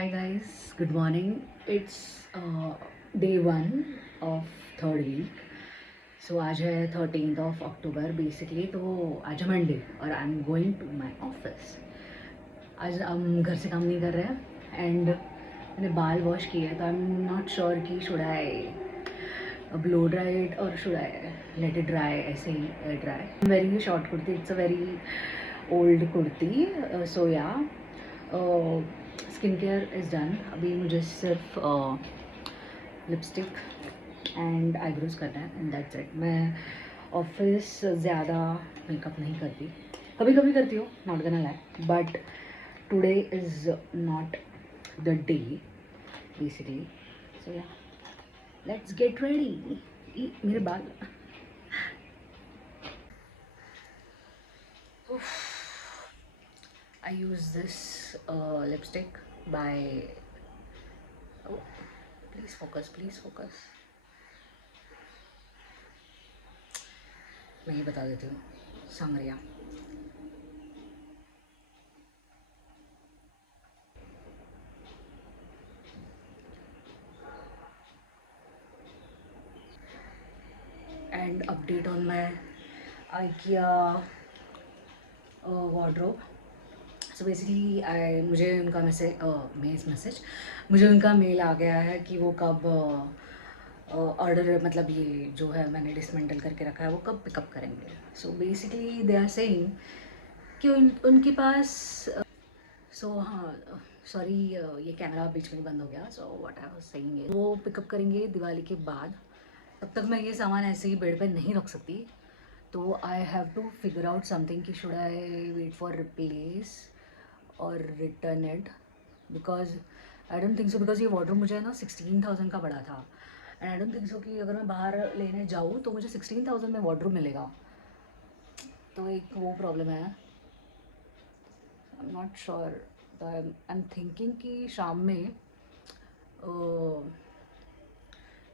Hi guys, good morning. It's day 1 of third week. So आज है 13th अक्टूबर basically. तो आज है मंडे और I am going to my office. आज हम घर से काम नहीं कर रहे हैं एंड मैंने बाल वॉश किए तो आई एम नॉट श्योर कि should I blow dry it और should I let it dry ऐसे ही dry. Very short kurti, it's a very old kurti. So yeah skin care is done. अभी मुझे सिर्फ लिपस्टिक एंड आईब्रोज करना है एंड दैट्स इट। मैं ऑफिस ज़्यादा मेकअप नहीं करती, कभी कभी करती हूँ, not gonna lie, but today is not the day basically. So yeah let's get ready. मेरे बाल I use this lipstick by please focus. मैं ये बता देती हूँ, sangria. And update on my IKEA wardrobe. So basically मुझे उनका मुझे उनका मेल आ गया है कि वो कब ऑर्डर मतलब ये जो है मैंने डिसमेंटल करके रखा है वो कब पिकअप करेंगे। So basically they are saying कि उनके पास हाँ सॉरी ये कैमरा बीच में बंद हो गया। So what I was saying वो पिकअप करेंगे दिवाली के बाद। तब तक मैं ये सामान ऐसे ही बेड पे नहीं रख सकती, तो I have to figure out something कि should I wait for replace और return it, because I don't think so, because ये वार्डरोब मुझे है ना 16,000 का पड़ा था and I don't think so कि अगर मैं बाहर लेने जाऊँ तो मुझे 16,000 में वार्डरोब मिलेगा। तो एक वो प्रॉब्लम है, आई am not sure. I am thinking कि शाम में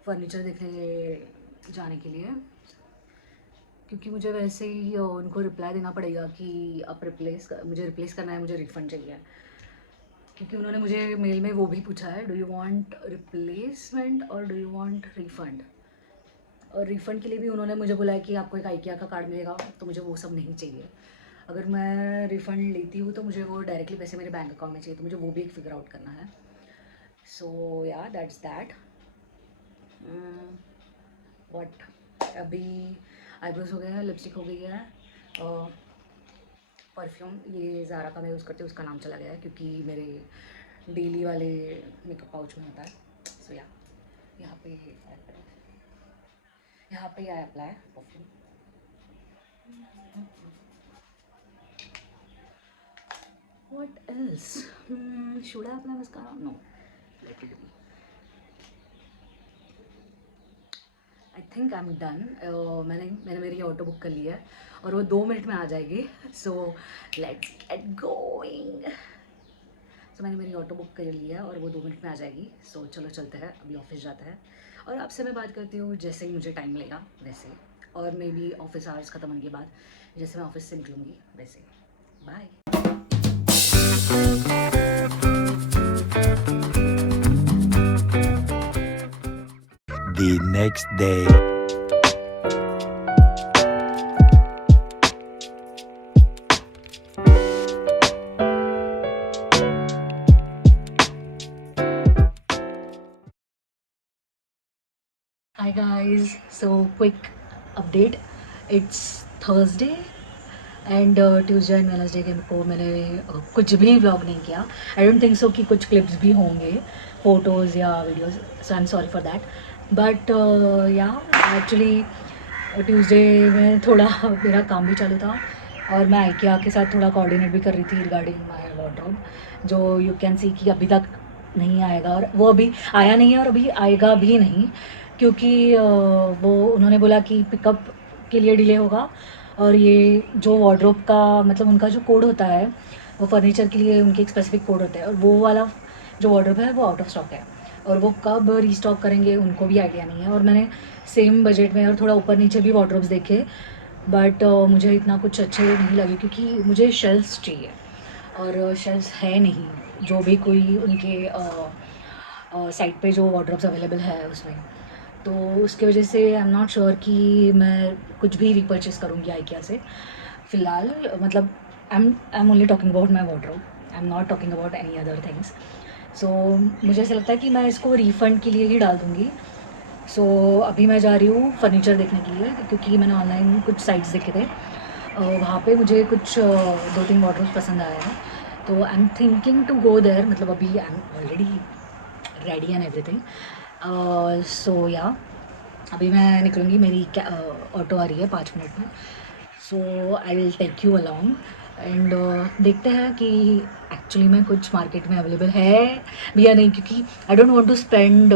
फर्नीचर देखने जाने के लिए, क्योंकि मुझे वैसे ही उनको रिप्लाई देना पड़ेगा कि आप मुझे रिप्लेस करना है, मुझे रिफ़ंड चाहिए। क्योंकि उन्होंने मुझे मेल में वो भी पूछा है, डू यू वांट रिप्लेसमेंट और डू यू वांट रिफ़ंड। और रिफ़ंड के लिए भी उन्होंने मुझे बोला है कि आपको एक IKEA का कार्ड मिलेगा, तो मुझे वो सब नहीं चाहिए। अगर मैं रिफ़ंड लेती हूँ तो मुझे वो डायरेक्टली पैसे मेरे बैंक अकाउंट में चाहिए, तो मुझे वो भी एक फिगर आउट करना है। सो या दैट्स दैट। वट अभी आईब्रोज हो गया है, लिपस्टिक हो गई है, परफ्यूम ये ज़ारा का मैं यूज़ करती हूँ, उसका नाम चला गया है क्योंकि मेरे डेली वाले मेकअप पाउच में होता है। सो या यहाँ पे I apply perfume. What else should I apply mascara? No, let it be. I think I am done. मैंने मेरी ऑटो बुक कर ली है और वो 2 मिनट में आ जाएगी। So let's get going. So मैंने मेरी ऑटो बुक कर ली है और वो 2 मिनट में आ जाएगी। सो चलो चलते हैं, अभी ऑफिस जाते हैं और आपसे मैं बात करती हूँ जैसे ही मुझे टाइम मिलेगा वैसे, और मे बी ऑफिस आवर्स ख़त्म होने के बाद जैसे मैं ऑफिस से निकलूँगी वैसे। Bye. The next day. Hi guys, so quick update. It's Thursday and Tuesday and Wednesday के को मैंने कुछ भी व्लॉग नहीं किया। आई डोंट थिंक सो कि कुछ क्लिप्स भी होंगे, फ़ोटोज़ या videos, so I am sorry for that. But या एक्चुअली ट्यूसडे में थोड़ा मेरा काम भी चालू था और मैं IKEA के साथ थोड़ा कोऑर्डिनेट भी कर रही थी रिगार्डिंग माई वार्डरोब, जो यू कैन सी कि अभी तक नहीं आएगा और वो अभी आया नहीं है और अभी आएगा भी नहीं, क्योंकि वो उन्होंने बोला कि पिकअप के लिए डिले होगा और ये जो वार्डरोब का मतलब उनका जो कोड होता है वो फर्नीचर के लिए उनके एक स्पेसिफिक कोड होता है और वो वाला जो वार्डरोब है वो आउट ऑफ स्टॉक है और वो कब रीस्टॉक करेंगे उनको भी आइडिया नहीं है। और मैंने सेम बजट में और थोड़ा ऊपर नीचे भी वार्डरोब्स देखे, बट मुझे इतना कुछ अच्छे नहीं लगे क्योंकि मुझे शेल्फ्स चाहिए और शेल्फ्स है नहीं जो भी कोई उनके साइट पे जो वार्डरोब्स अवेलेबल है उसमें, तो उसकी वजह से आई एम नॉट श्योर कि मैं कुछ भी रीपरचेज़ करूँगी आइकिया से फ़िलहाल। मतलब I am only talking about my wardrobe, I am not talking about any other things. So मुझे ऐसा लगता है कि मैं इसको रिफ़ंड के लिए ही डाल दूँगी। सो अभी मैं जा रही हूँ फर्नीचर देखने के लिए, क्योंकि मैंने ऑनलाइन कुछ साइट्स देखे थे, वहाँ पे मुझे कुछ 2-3 वार्डरोब्स पसंद आए हैं, तो I am thinking to go there. मतलब अभी I am already ready and everything. So yeah अभी मैं निकलूँगी, मेरी ऑटो आ रही है 5 मिनट में, so I will take you along and देखते हैं कि एक्चुअली में कुछ मार्केट में अवेलेबल है भी या नहीं, क्योंकि I don't want to spend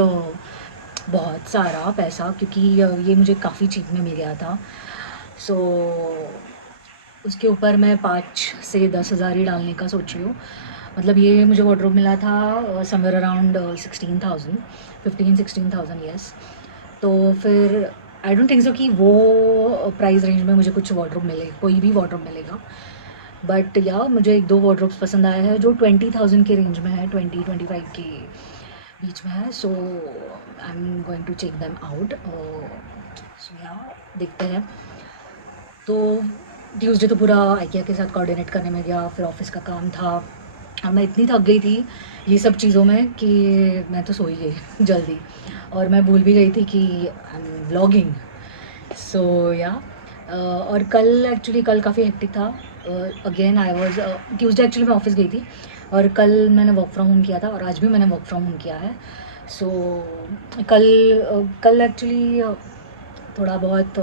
बहुत सारा पैसा, क्योंकि ये मुझे काफ़ी चीप में मिल गया था। सो उसके ऊपर मैं 5 से 10 हज़ार ही डालने का सोच रही हूँ। मतलब ये मुझे वार्डरोब मिला था समवेयर अराउंड 16,000, 15-16,000 येस। तो फिर आई डोंट थिंक सो कि वो प्राइस रेंज में मुझे कुछ वार्डरोब मिले, कोई भी वार्डरोब मिलेगा। बट या मुझे 1-2 वार्डरोब्स पसंद आया है जो 20,000 के रेंज में है, 20-25 के बीच में है। So I am going to check them out. So yeah देखते हैं। तो ट्यूसडे तो पूरा आइकिया के साथ कोऑर्डिनेट करने में गया, फिर ऑफिस का काम था और मैं इतनी थक गई थी ये सब चीज़ों में कि मैं तो सो ही गई जल्दी, और मैं भूल भी गई थी कि आई एम व्लॉगिंग। सो या और कल काफ़ी हेक्टिक था। Again I was Tuesday actually मैं ऑफिस गई थी, और कल मैंने वर्क फ्रॉम होम किया था, और आज भी मैंने वर्क फ्रॉम होम किया है। सो कल एक्चुअली थोड़ा बहुत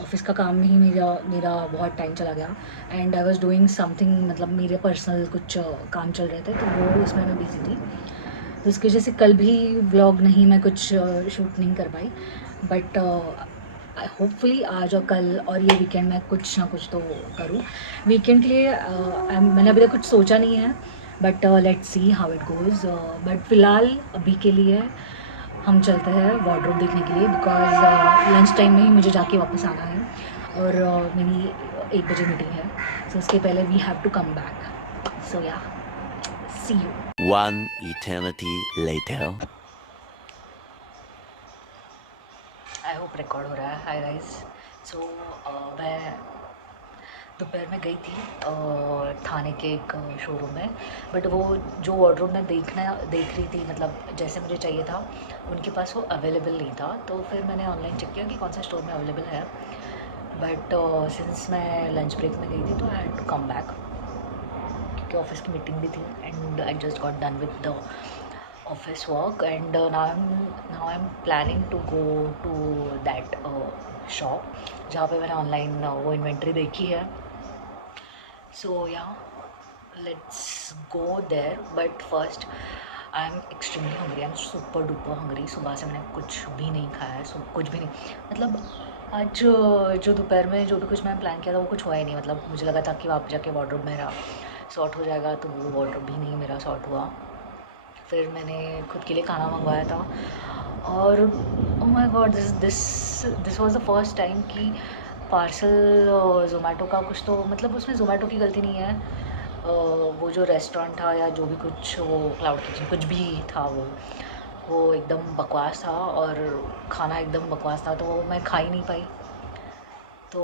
ऑफिस का काम में ही मेरा बहुत टाइम चला गया, and I was doing something, मतलब मेरे पर्सनल कुछ काम चल रहे थे, तो वो उसमें मैं बिज़ी थी। तो इसकी वजह से कल भी व्लॉग नहीं, मैं कुछ शूट नहीं कर पाई। बट होपफुली आज और कल और ये वीकेंड में कुछ ना कुछ तो करूँ। वीकेंड के लिए मैंने अभी तक कुछ सोचा नहीं है, but let's see how it goes. But फ़िलहाल अभी के लिए हम चलते हैं वार्डरोब देखने के लिए, बिकॉज़ लंच टाइम में ही मुझे जाके वापस आना है, और मेरी 1 बजे मीटिंग है, सो उसके पहले we have to come back. So yeah see you. One eternity later. I hope record हो रहा है। Hi guys. सो मैं दोपहर में गई थी थाने के एक शोरूम में, बट वो जो वार्डरोब मैं देख रही थी, मतलब जैसे मुझे चाहिए था, उनके पास वो अवेलेबल नहीं था। तो फिर मैंने ऑनलाइन चेक किया कि कौन सा स्टोर में अवेलेबल है, बट सिंस मैं लंच ब्रेक में गई थी तो I had to come back, क्योंकि ऑफिस की मीटिंग भी थी, and I just got done with the office work, and now I'm planning to go to that shop जहाँ पे मैंने ऑनलाइन वो इन्वेंट्री देखी है। So yeah let's go there, but first I am extremely hungry, I am super duper hungry. सुबह से मैंने कुछ भी नहीं खाया है, कुछ भी नहीं। मतलब आज जो दोपहर में जो भी कुछ मैंने प्लान किया था वो कुछ हुआ ही नहीं। मतलब मुझे लगा था कि वहाँ पे जाके वार्डरोब मेरा सॉर्ट हो जाएगा, तो वो वार्डरोब भी नहीं मेरा सॉर्ट हुआ। फिर मैंने खुद के लिए खाना मंगवाया था, और oh my God, this was the first time कि पार्सल ज़ोमैटो का कुछ तो, मतलब उसमें ज़ोमैटो की गलती नहीं है। वो जो रेस्टोरेंट था या जो भी कुछ, वो क्लाउड किचन कुछ भी था, वो एकदम बकवास था, और खाना एकदम बकवास था, तो वो मैं खा ही नहीं पाई। तो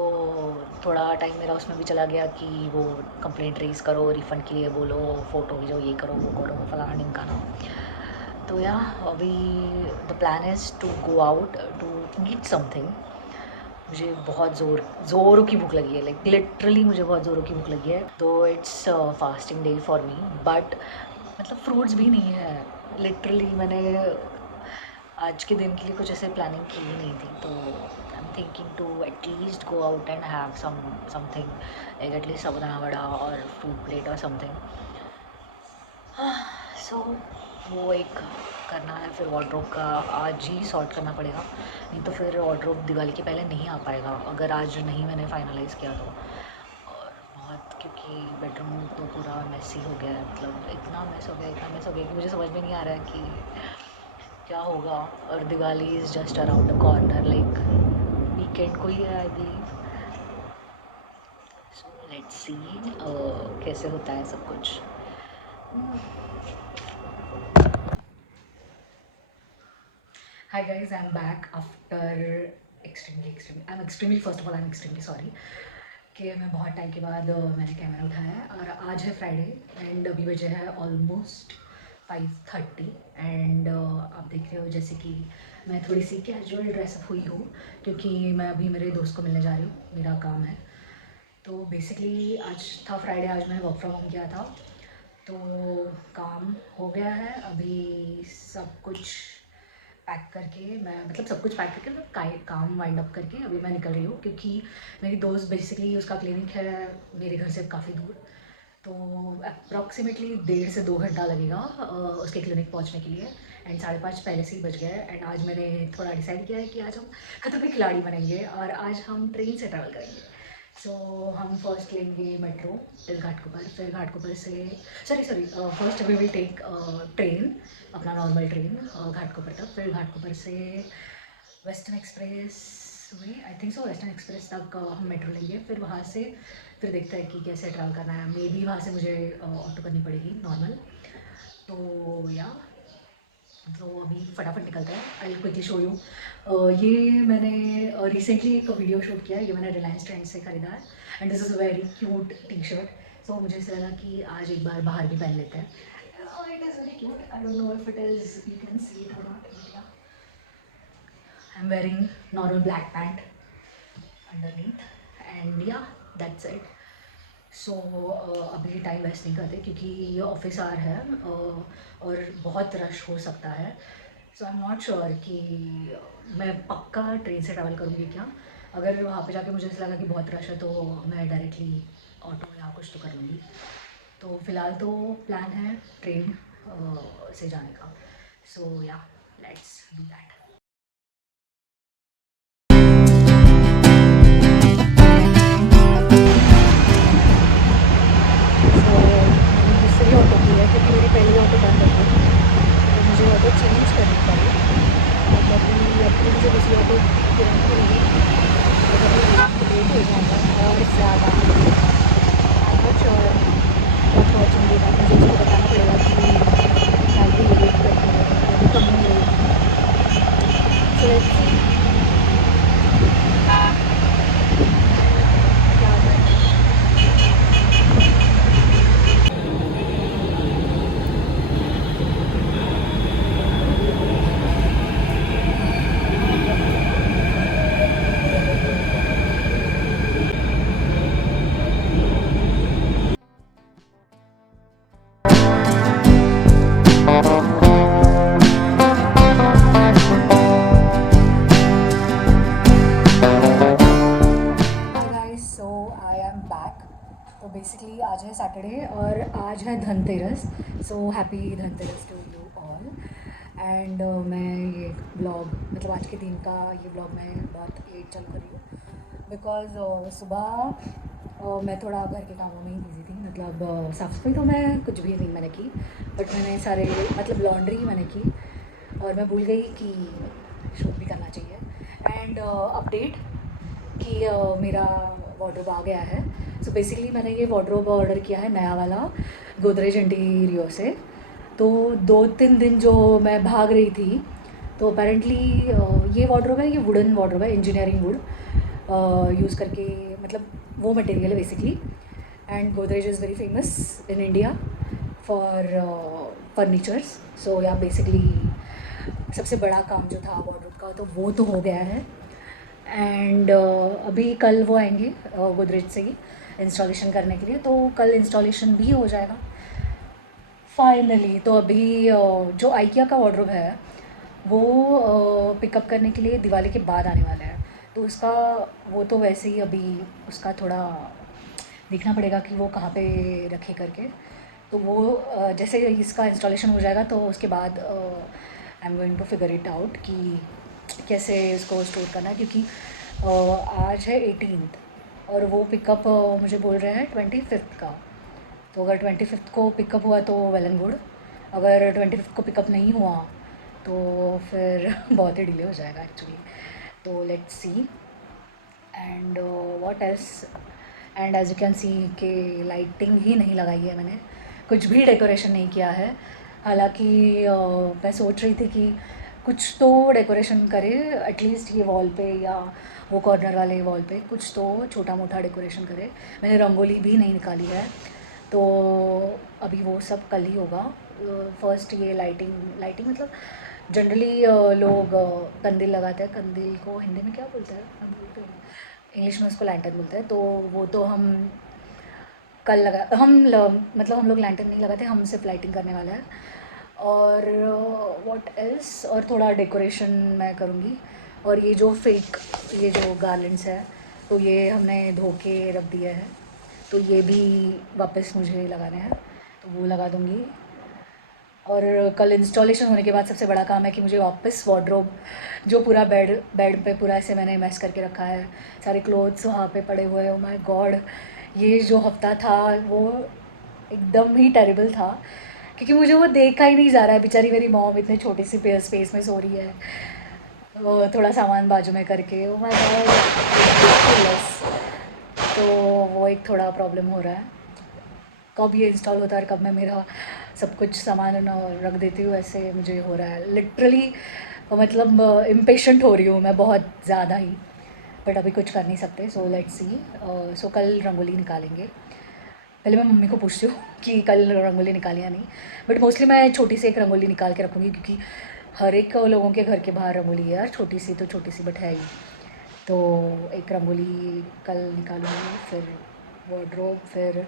थोड़ा टाइम मेरा उसमें भी चला गया कि वो कंप्लेंट रेज़ करो, रिफ़ंड के लिए बोलो, फ़ोटो भेजो, ये करो वो करो, फलाना ढिमकाना। तो या अभी the plan is to go out to eat something. मुझे बहुत ज़ोरों की भूख लगी है, लाइक लिटरली मुझे बहुत ज़ोरों की भूख लगी है। तो it's fasting day for me, but मतलब फ्रूट्स भी नहीं है। लिटरली मैंने आज के दिन के लिए कुछ ऐसे प्लानिंग की ही नहीं थी, तो I am thinking to at least go out and have something, like at least sabudana vada और फ्रूट प्लेट और समथिंग। सो वो एक करना है। फिर वार्डरोब का आज ही सॉर्ट करना पड़ेगा, नहीं तो फिर वार्डरोब दिवाली के पहले नहीं आ पाएगा, अगर आज नहीं मैंने फाइनलाइज़ किया तो। और बहुत, क्योंकि बेडरूम तो पूरा मेसी हो गया है, मतलब इतना मेस हो गया कि मुझे समझ में नहीं आ रहा है कि क्या होगा। और Diwali is just around the corner, like weekend को ही है I believe. So let's see कैसे होता है सब कुछ। Hi guys, I'm back after I'm extremely first of all I'm extremely sorry कि मैं बहुत टाइम के बाद मैंने कैमरा उठाया है। और आज है फ्राइडे एंड अभी बजे है ऑलमोस्ट 5:30 एंड आप देख रहे हो जैसे कि मैं थोड़ी सी कैजुअल ड्रेसअप हुई हूँ क्योंकि मैं अभी मेरे दोस्त को मिलने जा रही हूँ, मेरा काम है। तो बेसिकली आज था फ्राइडे, आज मैंने वर्क फ्रॉम होम किया था तो काम हो गया है। अभी सब कुछ पैक करके मैं मतलब सब कुछ पैक करके मैं काम वाइंड अप करके अभी मैं निकल रही हूँ क्योंकि मेरी दोस्त बेसिकली उसका क्लिनिक है मेरे घर से काफ़ी दूर। तो अप्रॉक्सीमेटली 1.5 से 2 घंटा लगेगा उसके क्लिनिक पहुँचने के लिए एंड 5:30 पहले से ही बज गए एंड आज मैंने थोड़ा डिसाइड किया है कि आज हम खतरों के खिलाड़ी बनेंगे और आज हम ट्रेन से ट्रैवल करेंगे। सो हम फर्स्ट लेंगे मेट्रो टिल घाटकोपर, फिर घाटकोपर से sorry first we will take train, अपना नॉर्मल ट्रेन घाटकोपर तक, फिर घाटकोपर से वेस्टर्न एक्सप्रेस में I think so western express तक हम मेट्रो लेंगे। फिर वहाँ से फिर देखते हैं कि कैसे ट्रैवल करना है। मे बी वहाँ से मुझे ऑटो करनी पड़ेगी नॉर्मल। तो या तो अभी फटाफट निकलते हैं। I will quickly show you. ये मैंने रिसेंटली एक वीडियो शूट किया है, ये मैंने रिलायंस ट्रेंड से ख़रीदा है and this is a very cute T shirt. So मुझे ऐसा लगा कि आज एक बार बाहर भी पहन लेते हैं। It is very cute, I don't know if it is you can see it और not. I am wearing normal black pant underneath and yeah that's it. So अभी टाइम वेस्ट नहीं करते क्योंकि ये ऑफिस आवर है और बहुत rush हो सकता है। So I am not sure कि मैं पक्का ट्रेन से ट्रैवल करूँगी क्या। अगर वहाँ पे जाके मुझे ऐसा लगा कि बहुत रश है तो मैं डायरेक्टली ऑटो या कुछ तो कर लूँगी। तो फ़िलहाल तो प्लान है ट्रेन से जाने का। सो या लेट्स डू दैट। मैंने दूसरी ऑटो की है क्योंकि मेरी पहली ऑटो बंद हो गई तो मुझे ऑटो चेंज करनी पड़ी। मतलब लगती मुझे दूसरी ऑटो तुरंत मिलेगी और कभी लेट हो जाएगा और ज़्यादा आई नॉट श्योर कब पहुँचूँगी। बट मुझे उसको बताना पड़ेगा कि सैलरी वेट करके अभी कम नहीं रहेगी। सो लेट्स सी क्या होता है। Guys so I am back. तो बेसिकली आज है सैटरडे और आज है Dhanteras. So happy Dhanteras to you all and मैं ये ब्लॉग मतलब आज के दिन का ये ब्लॉग मैं बहुत लेट चालू कर रही हूँ बिकॉज सुबह मैं थोड़ा घर के कामों में ही बिजी थी। मतलब साफ़ सफाई तो मैं कुछ भी नहीं मैंने की बट मैंने सारे मतलब लॉन्ड्री मैंने की और मैं भूल गई कि शूट भी करना चाहिए। एंड अपडेट कि मेरा वार्डरोब आ गया है। सो बेसिकली मैंने ये वार्डरोब ऑर्डर किया है नया वाला गोदरेज इंटीरियो से। तो 2-3 दिन जो मैं भाग रही थी तो अपेरेंटली ये वार्डरोब है, ये वुडन वार्डरोब है, इंजीनियरिंग वुड यूज़ करके मतलब वो मटेरियल है basically. And Godrej is very famous in India for furnitures. So yeah basically सबसे बड़ा काम जो था वार्डरोब का तो वो तो हो गया है। एंड अभी कल वो आएंगे गोदरेज से ही इंस्टॉलेशन करने के लिए, तो कल इंस्टॉलेशन भी हो जाएगा फाइनली। तो अभी जो आइकिया का वार्डरोब है वो पिकअप करने के लिए दिवाली के बाद आने वाला है। तो उसका वो तो वैसे ही अभी उसका थोड़ा देखना पड़ेगा कि वो कहाँ पे रखे करके। तो वो जैसे इसका इंस्टॉलेशन हो जाएगा तो उसके बाद I am going to figure it out कि कैसे इसको स्टोर करना है क्योंकि आज है 18th और वो पिकअप मुझे बोल रहे हैं 25th का। तो अगर 25th को पिकअप हुआ तो वेल एंड गुड, अगर 25th को पिकअप नहीं हुआ तो फिर बहुत ही डिले हो जाएगा एक्चुअली। तो let's see and what else. And as you can see के लाइटिंग ही नहीं लगाई है मैंने कुछ भी डेकोरेशन नहीं किया है। हालांकि मैं सोच रही थी कि कुछ तो डेकोरेशन करे, एटलीस्ट ये वॉल पे या वो कॉर्नर वाले वॉल पे कुछ तो छोटा मोटा डेकोरेशन करे। मैंने रंगोली भी नहीं निकाली है, तो अभी वो सब कल ही होगा। फर्स्ट ये लाइटिंग लाइटिंग मतलब जनरली लोग कंदील लगाते हैं। कंदील को हिंदी में क्या बोलते हैं, हम बोलते हैं इंग्लिश में उसको लैंटर्न बोलते हैं। तो वो तो हम कल लगा मतलब हम लोग लैंटर्न नहीं लगाते, हम सिर्फ लाइटिंग करने वाले हैं। और व्हाट एल्स, और थोड़ा डेकोरेशन मैं करूँगी। और ये जो फेक, ये जो गार्लेंड्स है, तो ये हमने धो के रख दिया है, तो ये भी वापस मुझे लगाने हैं, तो वो लगा दूँगी। और कल इंस्टॉलेशन होने के बाद सबसे बड़ा काम है कि मुझे वापस वार्डरोब, जो पूरा बेड बेड पे पूरा ऐसे मैंने मैस करके रखा है, सारे क्लोथ्स वहाँ पे पड़े हुए हैं। ओ माय गॉड, ये जो हफ्ता था वो एकदम ही टेरिबल था, क्योंकि मुझे वो देखा ही नहीं जा रहा है। बेचारी मेरी मॉम इतने छोटी सी स्पेस में सो रही है, वो थोड़ा सामान बाजू में करके। ओ माय गॉड, तो वो एक थोड़ा प्रॉब्लम हो रहा है। कब ये इंस्टॉल होता है और कब मैं मेरा सब कुछ सामान रख देती हूँ, ऐसे मुझे हो रहा है लिटरली। मतलब इम्पेशेंट हो रही हूँ मैं बहुत ज़्यादा ही, बट अभी कुछ कर नहीं सकते। So let's see. सो कल रंगोली निकालेंगे। पहले मैं मम्मी को पूछती हूँ कि कल रंगोली निकाली या नहीं, बट मोस्टली मैं छोटी सी एक रंगोली निकाल के रखूँगी, क्योंकि हर एक लोगों के घर के बाहर रंगोली है यार, छोटी सी तो छोटी सी बट है ही। तो एक रंगोली कल निकालूंगी, फिर वार्डरोब, फिर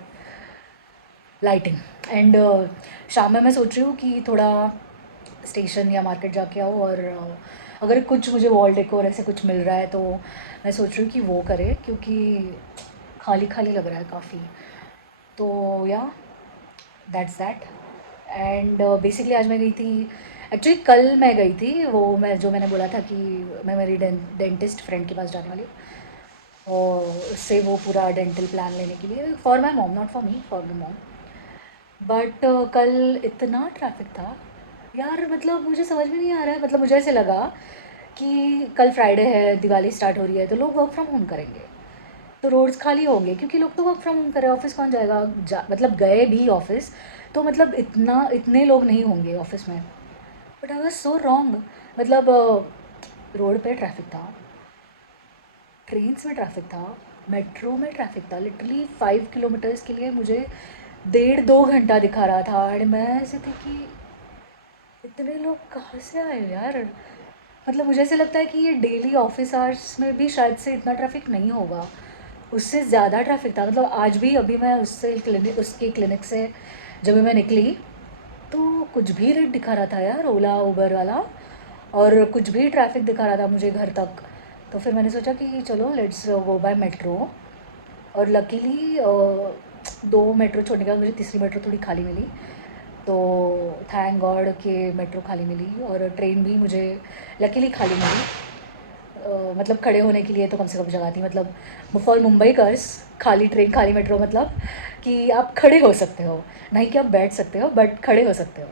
लाइटिंग। एंड शाम में मैं सोच रही हूँ कि थोड़ा स्टेशन या मार्केट जाके आओ, और अगर कुछ मुझे वॉल डेकोर ऐसे कुछ मिल रहा है तो मैं सोच रही हूँ कि वो करे, क्योंकि खाली खाली लग रहा है काफ़ी। तो या दैट्स दैट। एंड बेसिकली आज मैं गई थी, एक्चुअली कल मैं गई थी, वो मैंने बोला था कि मैं मेरी डेंटिस्ट फ्रेंड के पास जाने वाली हूँ, और उससे वो पूरा डेंटल प्लान लेने के लिए, for my mom, not for me, for my mom. But कल इतना ट्रैफिक था यार, मतलब मुझे समझ में नहीं आ रहा है। मतलब मुझे ऐसे लगा कि कल फ्राइडे है, दिवाली स्टार्ट हो रही है, तो लोग वर्क फ्रॉम होम करेंगे, तो रोड्स खाली होंगे, क्योंकि लोग तो वर्क फ्रॉम होम कर रहे हैं। ऑफिस कौन जाएगा, मतलब गए भी ऑफिस तो मतलब इतने लोग नहीं होंगे ऑफिस में। But I was so wrong. मतलब रोड पे ट्रैफिक था, ट्रेन्स में ट्रैफिक था, मेट्रो में ट्रैफिक था। लिटरली 5 किलोमीटर्स के लिए मुझे 1.5 2 घंटा दिखा रहा था, एंड मैं ऐसे थी कि इतने लोग कहाँ से आए यार। मतलब मुझे ऐसे लगता है कि ये डेली ऑफिस आवर्स में भी शायद से इतना ट्रैफिक नहीं होगा, उससे ज़्यादा ट्रैफिक था। मतलब आज भी अभी मैं उसके क्लिनिक से जब भी मैं निकली, तो कुछ भी रेट दिखा रहा था यार, ओला उबर वाला, और कुछ भी ट्रैफिक दिखा रहा था मुझे घर तक। तो फिर मैंने सोचा कि चलो लेट्स गो बाय मेट्रो। और लकीली 2 मेट्रो छोड़ने के बाद मुझे तीसरी मेट्रो थोड़ी खाली मिली, तो थैंक गॉड कि मेट्रो खाली मिली। और ट्रेन भी मुझे लकीली खाली मिली। मतलब खड़े होने के लिए तो कम से कम जगह थी। मतलब फॉर मुंबईकर्स खाली ट्रेन खाली मेट्रो मतलब कि आप खड़े हो सकते हो, नहीं कि आप बैठ सकते हो, बट खड़े हो सकते हो।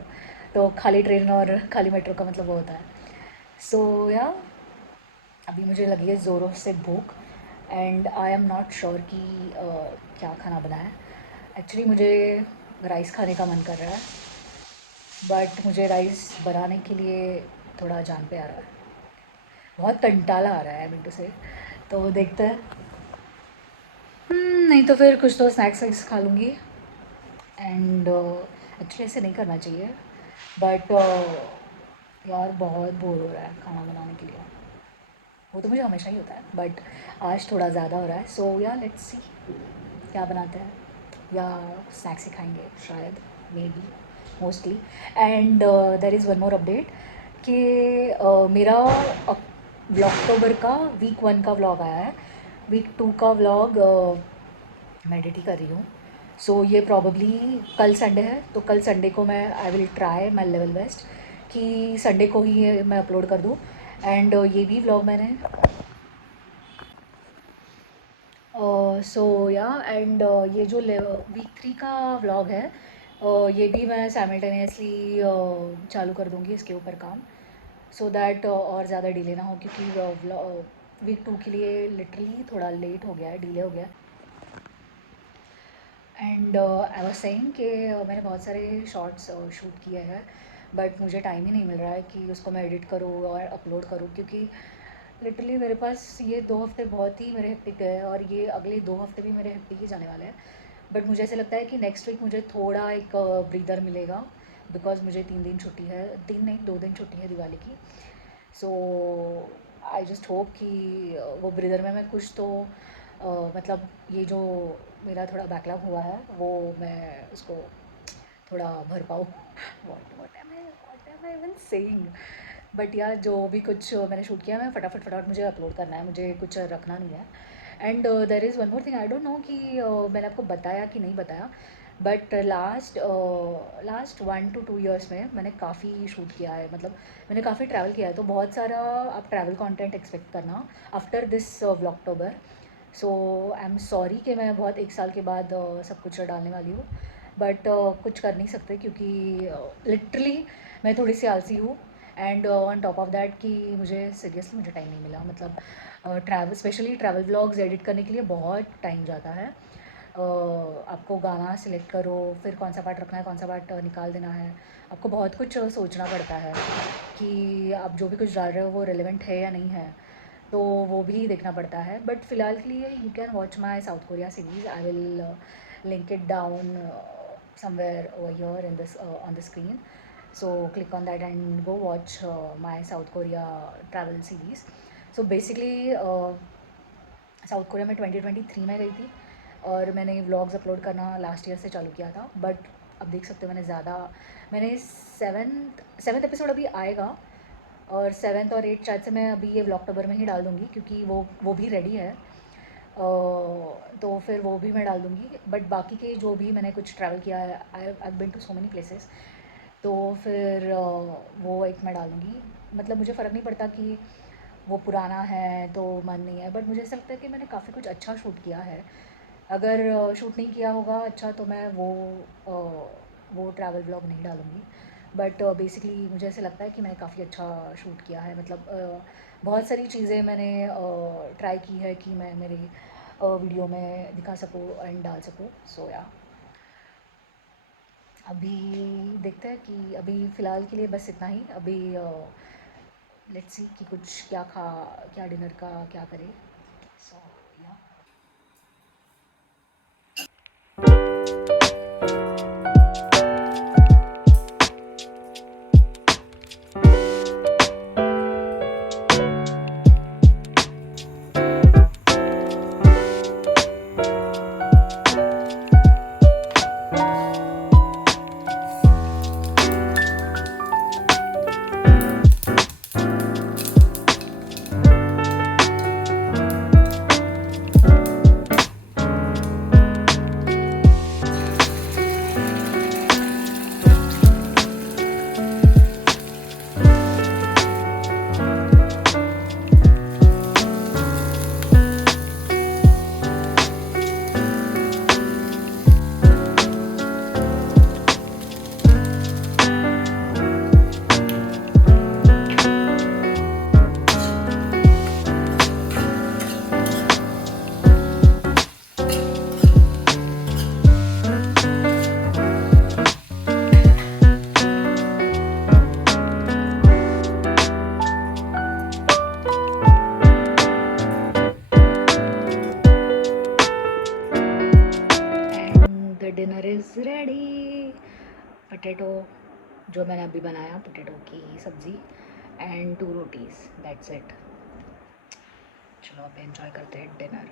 तो खाली ट्रेन और खाली मेट्रो का मतलब वो होता है। सो या अभी मुझे लगी है ज़ोरों से भूख, and I am not sure कि क्या खाना बना है। एक्चुअली मुझे राइस खाने का मन कर रहा है, बट मुझे राइस बनाने के लिए थोड़ा जान पे आ रहा है, बहुत कंटाला आ रहा है मिंटू से। तो देखते हैं। नहीं तो फिर कुछ तो स्नैक्स वैक्स खा लूँगी। एंड एक्चुअली ऐसे नहीं करना चाहिए, बट यार बहुत बोर हो रहा है खाना बनाने के लिए। वो तो मुझे हमेशा ही होता है, बट आज थोड़ा ज़्यादा हो रहा है। सो या लेट्स सी क्या बनाते हैं, या स्नैक्स ही खाएंगे शायद, may be, mostly. And there is one more update कि मेरा अक्टूबर का वीक 1 का व्लॉग आया है। वीक 2 का व्लॉग मैं एडिट ही कर रही हूँ। सो ये प्रॉबली कल संडे है, तो कल संडे को मैं I will try my level best कि संडे को ही ये मैं अपलोड कर दूँ। एंड ये भी व्लॉग मैंने सो या एंड ये जो वीक 3 का व्लॉग है, ये भी मैं साइमल्टेनियसली चालू कर दूँगी इसके ऊपर काम, सो दैट और ज़्यादा डिले ना हो, क्योंकि वीक 2 के लिए लिटरली थोड़ा लेट हो गया है, डिले हो गया है। एंड आई वाज सेइंग कि मैंने बहुत सारे शॉर्ट्स शूट किए हैं, बट मुझे टाइम ही नहीं मिल रहा है कि उसको मैं एडिट करूँ और अपलोड करूँ, क्योंकि लिटरली मेरे पास ये 2 हफ्ते बहुत ही मेरे हेक्टिक गए और ये अगले 2 हफ्ते भी मेरे हेक्टिक ही जाने वाले हैं। बट मुझे ऐसा लगता है कि नेक्स्ट वीक मुझे थोड़ा एक ब्रीदर मिलेगा, बिकॉज मुझे 3 दिन छुट्टी है, 3 नहीं 2 दिन छुट्टी है दिवाली की। सो आई जस्ट होप कि वो ब्रीदर में मैं कुछ तो मतलब ये जो मेरा थोड़ा बैकलॉग हुआ है वो मैं उसको थोड़ा भर पाऊँ। What am I even saying. But यार जो भी कुछ मैंने शूट किया मैं फटाफट फटाफट मुझे अपलोड करना है, मुझे कुछ रखना नहीं है। And there is one more thing, I don't no कि मैंने आपको बताया कि नहीं बताया, बट लास्ट 1 to 2 years में मैंने काफ़ी शूट किया है, मतलब मैंने काफ़ी ट्रैवल किया है, तो बहुत सारा आप ट्रैवल कंटेंट एक्सपेक्ट करना after this vlogtober. So I am sorry कि मैं बहुत 1 साल के बाद सब कुछ डालने वाली हूँ, बट कुछ कर नहीं सकते क्योंकि लिटरली मैं थोड़ी सी आलसी हूँ। And on top of that कि मुझे सीरियसली मुझे टाइम नहीं मिला, मतलब travel specially travel vlogs edit करने के लिए बहुत टाइम जाता है। आपको गाना सिलेक्ट करो, फिर कौन सा पार्ट रखना है, कौन सा पार्ट निकाल देना है, आपको बहुत कुछ सोचना पड़ता है कि आप जो भी कुछ डाल रहे हो वो रेलेवेंट है या नहीं है, तो वो भी देखना पड़ता है। बट फ़िलहाल के लिए you can watch my south Korea series, I will link it down somewhere over here in this on the screen. So click on that and go watch my South Korea travel series. So basically south Korea में 2023 में गई थी और मैंने vlogs upload करना last year से चालू किया था, बट अब देख सकते हो मैंने सेवन्थ एपिसोड अभी आएगा, और 7th और 8th शायद से मैं अभी ये व्लॉगटोबर में ही डाल दूँगी, क्योंकि वो भी रेडी है। तो फिर वो भी मैं डाल दूँगी, बट बाकी के जो भी मैंने कुछ ट्रैवल किया है, I been to so many places, तो फिर वो एक मैं डालूँगी। मतलब मुझे फ़र्क नहीं पड़ता कि वो पुराना है तो मन नहीं है, बट मुझे ऐसा लगता है कि मैंने काफ़ी कुछ अच्छा शूट किया है। अगर शूट नहीं किया होगा अच्छा तो मैं वो ट्रैवल व्लॉग नहीं डालूँगी, बट बेसिकली मुझे ऐसा लगता है कि मैंने काफ़ी अच्छा शूट किया है, मतलब बहुत सारी चीज़ें मैंने ट्राई की है कि मैं मेरे वीडियो में दिखा सकूँ एंड डाल सकूँ। सो या अभी देखते हैं कि अभी फ़िलहाल के लिए बस इतना ही। अभी लेट्स सी कि कुछ क्या डिनर का क्या करें। सो या and the dinner is ready. Potato जो मैंने अभी बनाया, पोटैटो की सब्ज़ी एंड 2 रोटीज़, दैट्स इट। चलो अब एंजॉय करते हैं डिनर।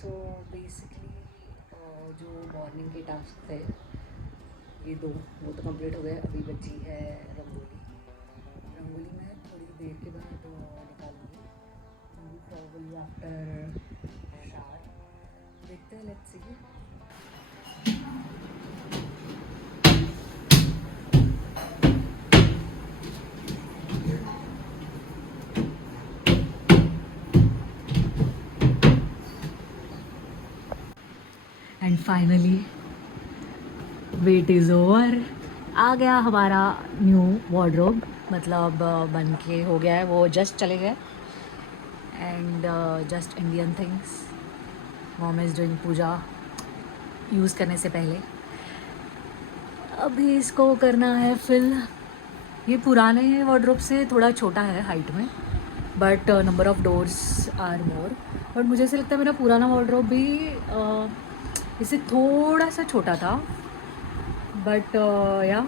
सो बेसिकली जो मॉर्निंग के टास्क थे and finally wait is over. आ गया हमारा न्यू वार्डरोब, मतलब बन के हो गया है, वो जस्ट चले गए। And just Indian things, mom is doing puja use करने से पहले। अभी इसको करना है फिल। ये पुराने वार्डरोब से थोड़ा छोटा है हाइट में, but number of doors are more. But मुझे ऐसे लगता है मेरा पुराना वार्डरोब भी इससे थोड़ा सा छोटा था, बट या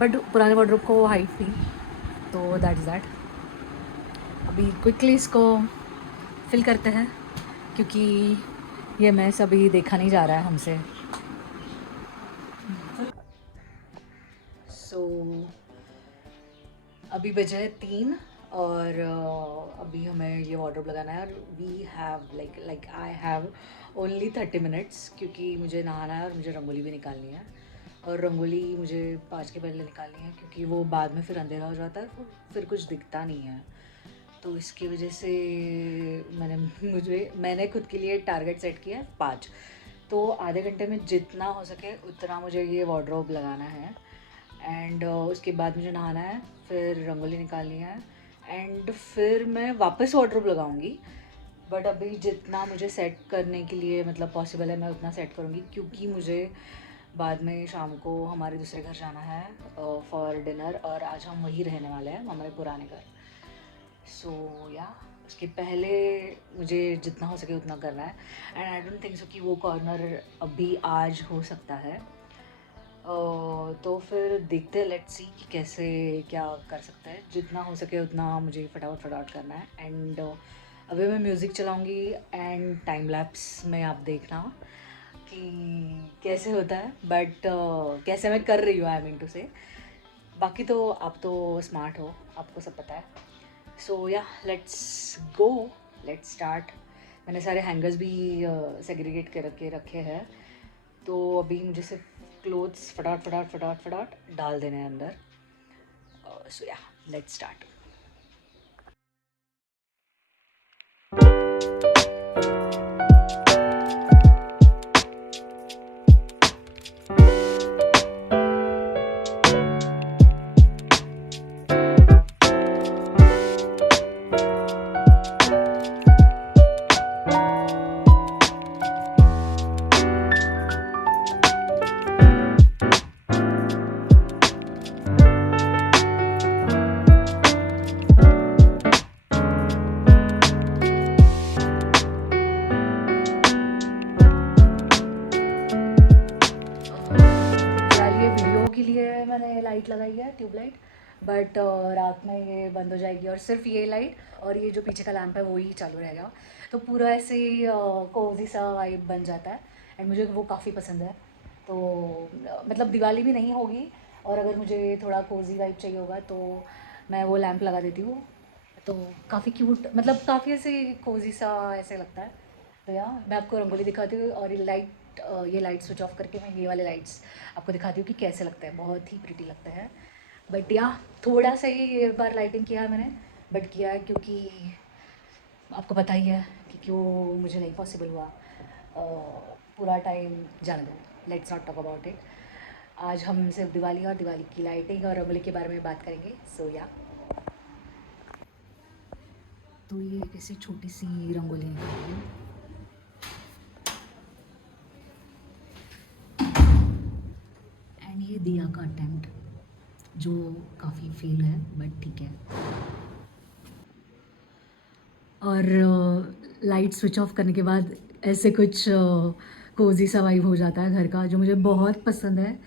बट पुराने वार्डरोब को हाइट थी, तो दैट इज़ दैट। अभी क्विकली इसको फिल करते हैं, क्योंकि ये मैस अभी देखा नहीं जा रहा है हमसे। सो अभी बजे है 3 और अभी हमें ये वार्डरोब लगाना है। और we have like I have only 30 minutes, क्योंकि मुझे नहाना है और मुझे रंगोली भी निकालनी है। और रंगोली मुझे 5 के पहले निकालनी है, क्योंकि वो बाद में फिर अंधेरा हो जाता है, फिर कुछ दिखता नहीं है। तो इसकी वजह से मैंने खुद के लिए टारगेट सेट किया है 5। तो आधे घंटे में जितना हो सके उतना मुझे ये वार्डरोब लगाना है। एंड उसके बाद मुझे नहाना है, फिर रंगोली निकालनी है, एंड फिर मैं वापस वार्डरोब लगाऊंगी। बट अभी जितना मुझे सेट करने के लिए मतलब पॉसिबल है मैं उतना सेट करूँगी, क्योंकि मुझे बाद में शाम को हमारे दूसरे घर जाना है फॉर डिनर, और आज हम वहीं रहने वाले हैं, हमारे पुराने घर। सो या उसके पहले मुझे जितना हो सके उतना करना है। And I don't think so कि वो कॉर्नर अभी आज हो सकता है। तो फिर देखते हैं, लेट्स सी कि कैसे क्या कर सकते हैं। जितना हो सके उतना मुझे फटाफट करना है। एंड अभी मैं म्यूज़िक चलाऊंगी एंड टाइम लैप्स में आप देखना कि कैसे होता है। बट कैसे मैं कर रही हूँ, आई मीन टू से। बाकी तो आप तो स्मार्ट हो, आपको सब पता है। So yeah let's go, let's start. मैंने सारे हैंगर्स भी सेग्रीगेट करके रखे हैं, तो अभी मुझे सिर्फ क्लोथ्स फटाफट डाल देने हैं अंदर। सो या लेट्स स्टार्ट। के लिए मैंने लाइट लगाई है, ट्यूबलाइट, बट रात में ये बंद हो जाएगी और सिर्फ ये लाइट और ये जो पीछे का लैंप है वो ही चालू रहेगा। तो पूरा ऐसे ही कोजी सा वाइब बन जाता है, एंड मुझे वो काफ़ी पसंद है। तो मतलब दिवाली भी नहीं होगी, और अगर मुझे थोड़ा कोजी वाइब चाहिए होगा तो मैं वो लैंप लगा देती हूँ। तो काफ़ी क्यूट, मतलब काफ़ी ऐसे कोजी सा ऐसे लगता है। तो यार मैं आपको रंगोली दिखाती हूँ, और ये लाइट स्विच ऑफ करके मैं ये वाले लाइट्स आपको दिखाती हूँ कि कैसे लगते हैं। बहुत ही प्रिटी लगते हैं। बट या थोड़ा सा ही एक बार लाइटिंग किया है मैंने, बट किया है क्योंकि आपको पता ही है कि क्यों मुझे नहीं पॉसिबल हुआ पूरा टाइम जाने दो। Let's not talk about it. आज हम सिर्फ दिवाली और दिवाली की लाइटिंग और रंगोली के बारे में बात करेंगे। सो या तो ये कैसे छोटी सी रंगोली है, एंड ये दिया का अटेम्प्ट जो काफ़ी फेल है, बट ठीक है। और लाइट स्विच ऑफ करने के बाद ऐसे कुछ कोजी सा वाइब हो जाता है घर का, जो मुझे बहुत पसंद है।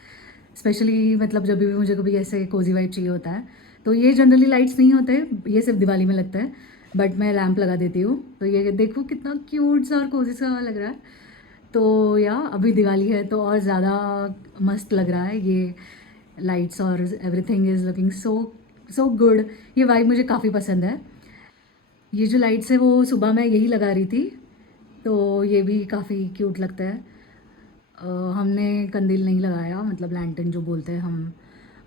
स्पेशली मतलब जब भी मुझे कभी ऐसे कोजी वाइब चाहिए होता है, तो ये जनरली लाइट्स नहीं होते, ये सिर्फ दिवाली में लगता है। बट मैं लैंप लगा देती हूँ, तो ये देखो कितना क्यूट सा और कोजी सा लग रहा है। तो या अभी दिवाली है तो और ज़्यादा मस्त लग रहा है ये लाइट्स, और everything is looking so so good. ये वाइब मुझे काफ़ी पसंद है। ये जो लाइट्स है वो सुबह मैं यही लगा रही थी, तो ये भी काफ़ी क्यूट लगता है। हमने कंदील नहीं लगाया, मतलब लैंटर्न जो बोलते हैं हम,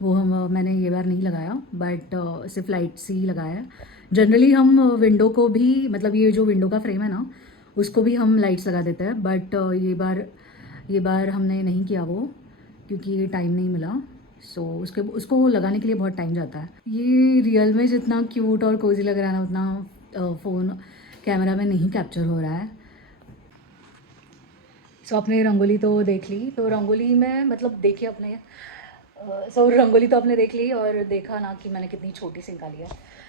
वो मैंने ये बार नहीं लगाया, बट सिर्फ लाइट्स ही लगाया है। जनरली हम विंडो को भी, मतलब ये जो विंडो का फ्रेम है ना, उसको भी हम लाइट्स लगा देते हैं, बट ये बार ये बार हमने नहीं किया वो, क्योंकि टाइम नहीं मिला। सो उसको लगाने के लिए बहुत टाइम जाता है। ये रियल में जितना क्यूट और कोजी लग रहा है ना, उतना फ़ोन कैमरा में नहीं कैप्चर हो रहा है। सो आपने रंगोली तो देख ली, तो रंगोली में मतलब देखिए अपने रंगोली तो आपने देख ली, और देखा ना कि मैंने कितनी छोटी सी निकाली है,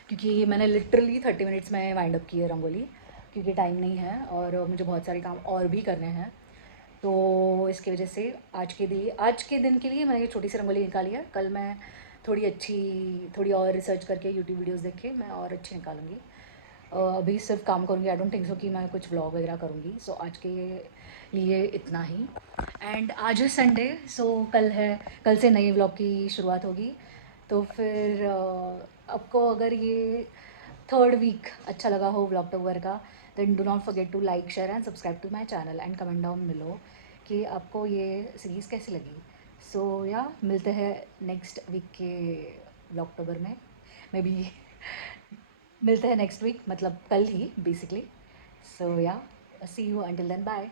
क्योंकि मैंने लिटरली 30 मिनट्स में वाइंड अप की है रंगोली, क्योंकि टाइम नहीं है और मुझे बहुत सारे काम और भी करने हैं। तो इसकी वजह से आज के दिन के लिए मैंने ये छोटी सी रंगोली निकाली है। कल मैं थोड़ी और रिसर्च करके यूट्यूब वीडियोस देख के मैं और अच्छी निकालूंगी। अभी सिर्फ काम करूँगी, आई डोंट थिंक सो कि मैं कुछ व्लॉग वगैरह करूँगी। सो आज के लिए इतना ही। एंड आज है संडे, सो कल से नए व्लॉग की शुरुआत होगी। तो फिर आपको अगर ये थर्ड वीक अच्छा लगा हो व्लॉगटोबर का, then do not forget to like, share and subscribe to my channel and comment down below कि आपको ये सीरीज़ कैसी लगी। सो या मिलते हैं नेक्स्ट वीक के व्लॉगटोबर में, मे बी मिलते हैं नेक्स्ट वीक, मतलब कल ही basically. So yeah see you until then, bye.